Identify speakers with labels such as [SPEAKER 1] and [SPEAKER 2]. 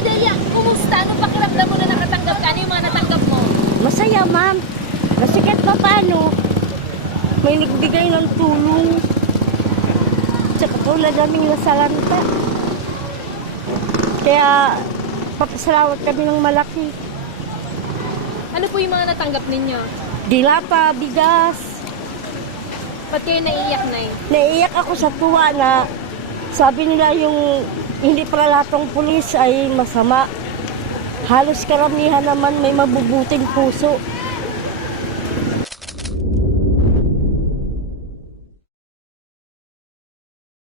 [SPEAKER 1] Delia, kumusta? Anong pakiramdam mo na nakatanggap ka? Ano yung natanggap mo?
[SPEAKER 2] Masaya, ma'am. Kasi kahit pa paano, may nagbigay ng tulong. Sa katulad naming nasalanta. Kaya, papasalamat kami ng malaki.
[SPEAKER 1] Ano po yung mga natanggap ninyo?
[SPEAKER 2] Dilata, bigas.
[SPEAKER 1] Ba't kayo naiiyak na
[SPEAKER 2] Naiiyak ako sa tuwa na sabi nila yung hindi pala lahat ng pulis ay masama. Halos karamihan naman may mabubuting puso.